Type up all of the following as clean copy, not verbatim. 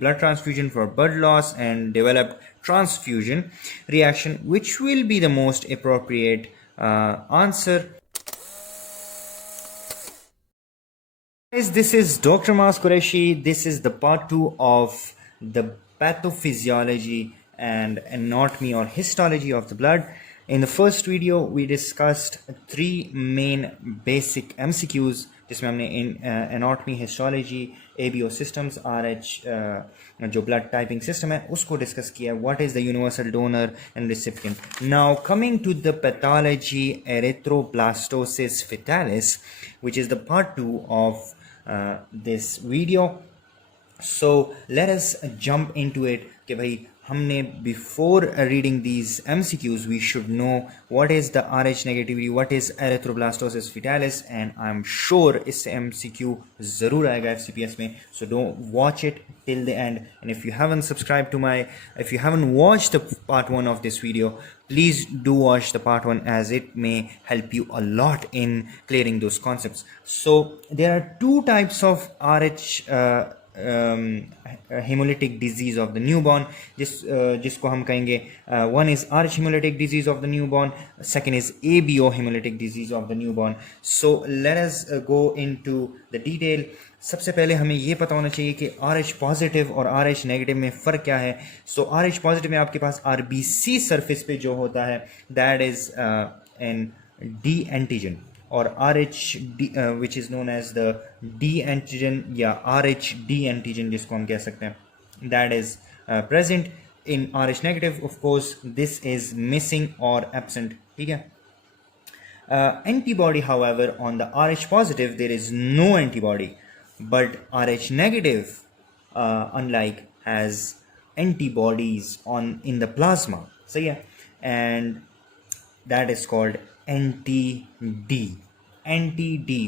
blood transfusion for blood loss and developed transfusion reaction, which will be the most appropriate answer. Guys, this is Dr. Mas Qureshi. This is the part 2 of the pathophysiology and anatomy or histology of the blood. In the first video, we discussed 3 main basic MCQs जिसमें हमने anatomy, histology, ABO systems, RH जो blood typing system है उसको discuss किया. What is the universal donor and recipient? Now coming to the pathology Erythroblastosis Fetalis, which is the part 2 of this video. So let us jump into it कि भाई हमने before reading these MCQs we should know what is the RH negativity, what is Erythroblastosis Fetalis, and I'm sure इससे MCQ ज़रूर आएगा FCPS में. So don't watch it till the end, and if you haven't subscribed to if you haven't watched the part 1 of this video, please do watch the part 1 as it may help you a lot in clearing those concepts. So there are 2 types of RH hemolytic disease of the newborn, जिसको हम कहेंगे one is RH hemolytic disease of the newborn, second is ABO hemolytic disease of the newborn. So let us go into the detail. सबसे पहले हमें ये पता होना चाहिए कि RH positive और RH negative में फ़र्क क्या है. So RH positive में आपके पास RBC surface पे जो होता है that is an D antigen, or RH which is known as the D antigen या RHD antigen जिसको हम कह सकते हैं, that is present in RH negative. Of course this is missing or absent. ठीक है. Antibody, however, on the RH positive there is no antibody, but RH negative unlike has antibodies in the plasma. So yeah, and that is called anti-D,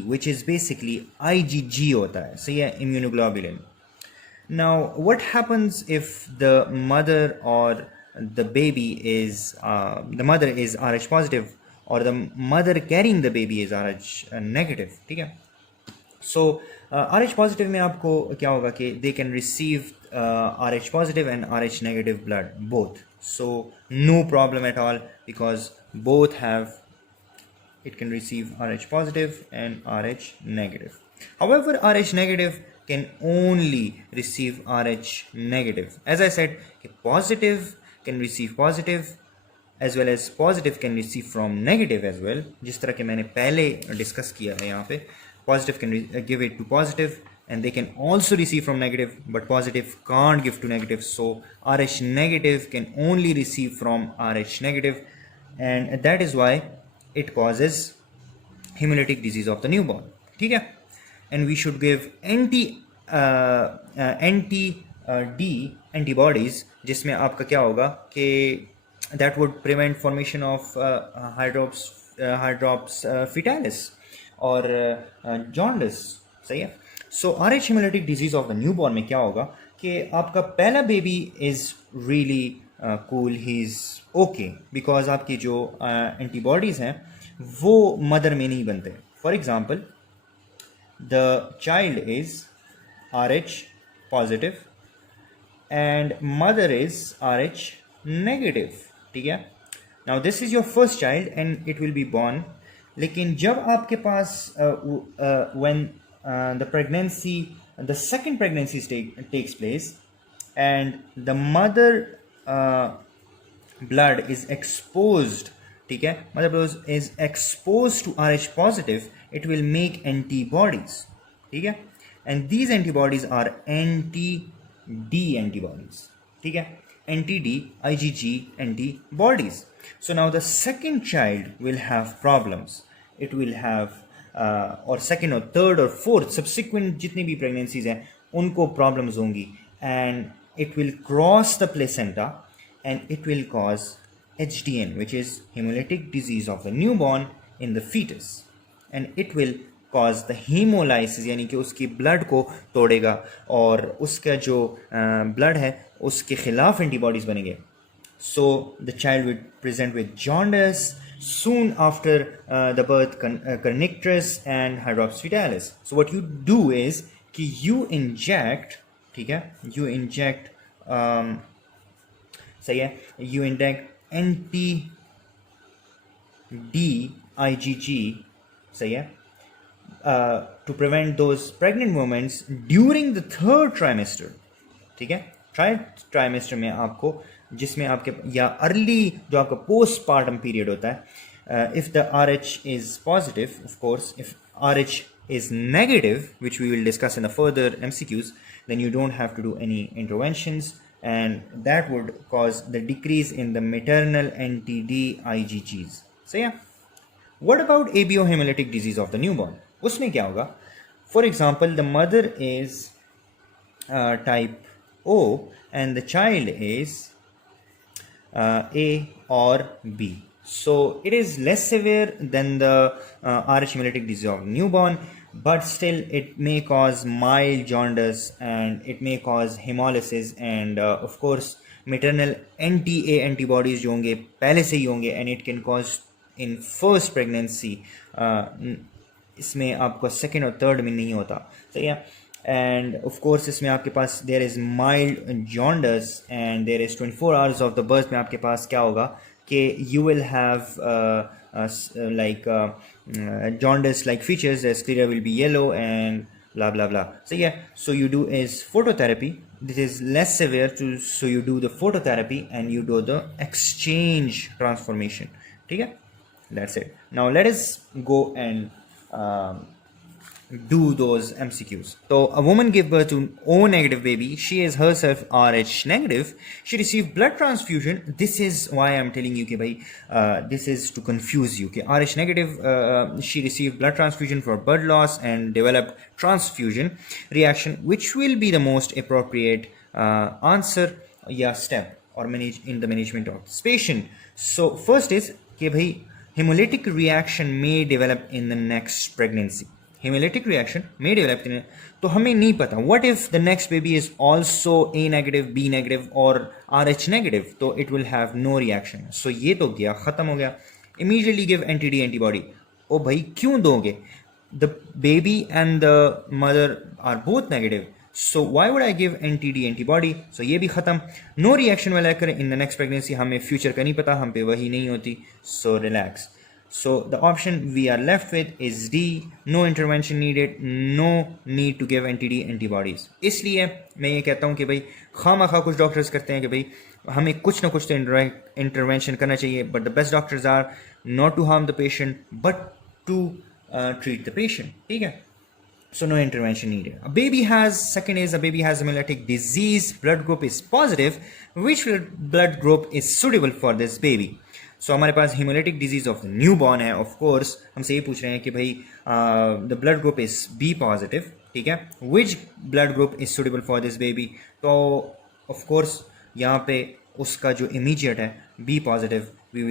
which is basically IgG होता है. So yeah, immunoglobulin. Now what happens if the mother or the baby is the mother is RH positive or the mother carrying the baby is RH negative? ठीक है. So RH positive में आपको क्या होगा कि they can receive RH positive and RH negative blood both. So no problem at all because both have, it can receive RH positive and RH negative. However, RH negative can only receive RH negative. As I said, positive can receive positive as well as positive can receive from negative as well. जिस तरह के मैंने पहले discuss किया है यहाँ पे, positive can give it to positive and they can also receive from negative, but positive can't give to negative. So RH negative can only receive from RH negative, and that is why it causes hemolytic disease of the newborn. ठीक है. And we should give anti-D antibodies जिसमें आपका क्या होगा कि that would prevent formation of hydrops fetalis or jaundice. सही है. So RH hemolytic disease of the newborn में क्या होगा कि आपका पहला baby is really cool, he's okay, because आपकी जो antibodies हैं वो mother में नहीं बनते. For example, the child is RH positive and mother is RH negative. ठीक है. Now this is your first child and it will be born. लेकिन जब आपके पास when the second pregnancy takes place and the mother blood is exposed, ठीक है, mother blood is exposed to RH positive, it will make antibodies. ठीक है. And these antibodies are anti-D antibodies. ठीक है. Anti-D, IgG antibodies. So now the second child will have problems. It will have or second or third or fourth subsequent जितनी भी pregnancies हैं उनको problems होंगी, and it will cross the placenta and it will cause HDN, which is hemolytic disease of the newborn in the fetus, and it will cause the hemolysis, यानी कि उसकी blood को तोड़ेगा और उसका जो blood है उसके खिलाफ antibodies बनेंगे. So the child will present with jaundice soon after the birth, kernicterus and hydrops fetalis. So what you do is कि you inject ठीक है, you inject सही है, you inject anti-DIgG, सही है, to prevent those pregnant women during the third trimester. ठीक है, third trimester में आपको, जिसमें आपके या अर्ली जो आपका पोस्ट पार्टम पीरियड होता है, if the RH is positive, of course, if RH is negative, which we will discuss in the further MCQs, then you don't have to do any interventions, and that would cause the decrease in the maternal anti-D IgGs. So yeah, what about abiohemolytic disease of the newborn? उसमें क्या होगा? For example, the mother is type O and the child is A or B. So it is less severe than the RH hemolytic disease of newborn, but still it may cause mild jaundice and it may cause hemolysis, and of course maternal anti-A antibodies जो होंगे पहले से ही होंगे, and it can cause in first pregnancy, इसमें आपको second और third में नहीं होता, सही है. And of course इसमें आपके पास there is mild jaundice and there is 24 hours of the birth में आपके पास क्या होगा कि you will have like jaundice like features, the sclera will be yellow and blah blah blah. So yeah, so you do is phototherapy. This is less severe to, so you do the phototherapy and you do the exchange transformation. ठीक है, that's it. Now let us go and do those MCQs. So a woman gave birth to O negative baby. She is herself RH negative. She received blood transfusion. This is why I'm telling you, this is to confuse you. RH negative, she received blood transfusion for blood loss and developed transfusion reaction, which will be the most appropriate answer, step or in the management of this patient. So first is hemolytic reaction may develop in the next pregnancy. Hemolytic reaction may develop in, तो हमें नहीं पता what if the next baby is also A negative, B negative or RH negative, तो it will have no reaction. So ये तो गया, ख़त्म हो गया. Immediately give anti-D antibody. ओ भाई क्यों दोगे? The baby and the mother are both negative, so why would I give anti-D antibody? So ये भी ख़त्म. No reaction वाला करें in the next pregnancy, हमें future का नहीं पता, हम पे वही नहीं होती. So relax. So the option we are left with is D. No intervention needed. No need to give anti-D antibodies. इसलिए मैं ये कहता हूँ कि भाई खामखा कुछ डॉक्टर्स करते हैं कि भाई हमें कुछ ना कुछ तो intervention करना चाहिए. But the best doctors are not to harm the patient, but to treat the patient. ठीक है? So no intervention needed. A baby has hemolytic disease. Blood group is positive. Which blood group is suitable for this baby? So हमारे पास hemolytic disease of the newborn है. Of course हमसे ये पूछ रहे हैं कि भाई the blood group is B positive. ठीक है? Which blood group is suitable for this baby? तो of course यहाँ पे उसका जो immediate है B positive, we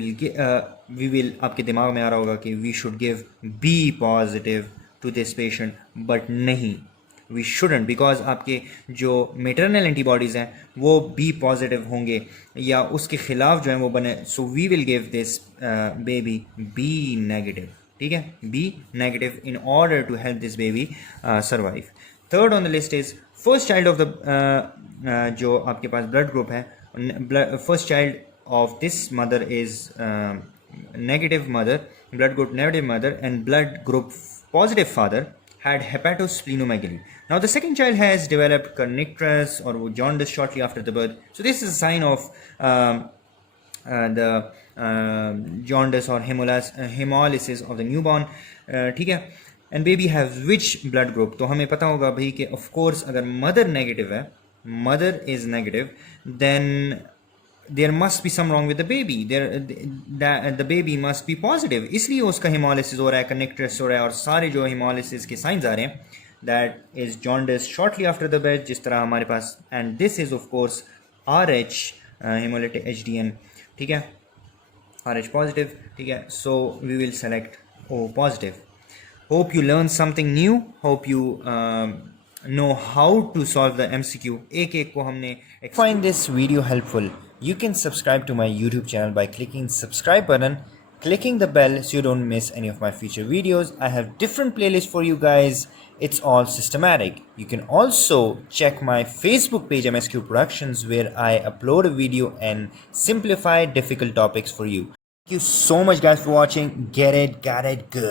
will आपके दिमाग में आ रहा होगा कि we should give B positive to this patient, but नहीं, we shouldn't, because आपके जो maternal antibodies हैं वो B positive होंगे या उसके खिलाफ जो है वो बने. So we will give this baby B negative. ठीक है, B negative in order to help this baby survive. Third on the list is first child of the जो आपके पास blood group है, first child of this mother is negative mother, blood group negative mother, and blood group positive father had hepatosplenomegaly. Now the second child has developed kernicterus or jaundice shortly after the birth. So this is a sign of the jaundice or hemolysis of the newborn. ठीक है, and baby has which blood group? तो हमें पता होगा भाई कि of course अगर mother negative है, mother is negative, then there must be some wrong with the baby. The baby must be positive. इसलिए उसका hemolysis हो रहा है, kernicterus हो रहा है और सारे जो hemolysis के signs आ रहे हैं. That is jaundice shortly after the birth, जिस तरह हमारे पास, and this is of course RH hemolytic HDN. ठीक है, RH positive. ठीक है, so we will select O positive. Hope you learned something new. Hope you know how to solve the MCQ. एक को हमने find this video helpful. You can subscribe to my YouTube channel by clicking subscribe button clicking the bell so you don't miss any of my future videos. I have different playlists for you guys. It's all systematic. You can also check my Facebook page MSQ Productions, where I upload a video and simplify difficult topics for you. Thank you so much guys for watching. Get it, got it, good.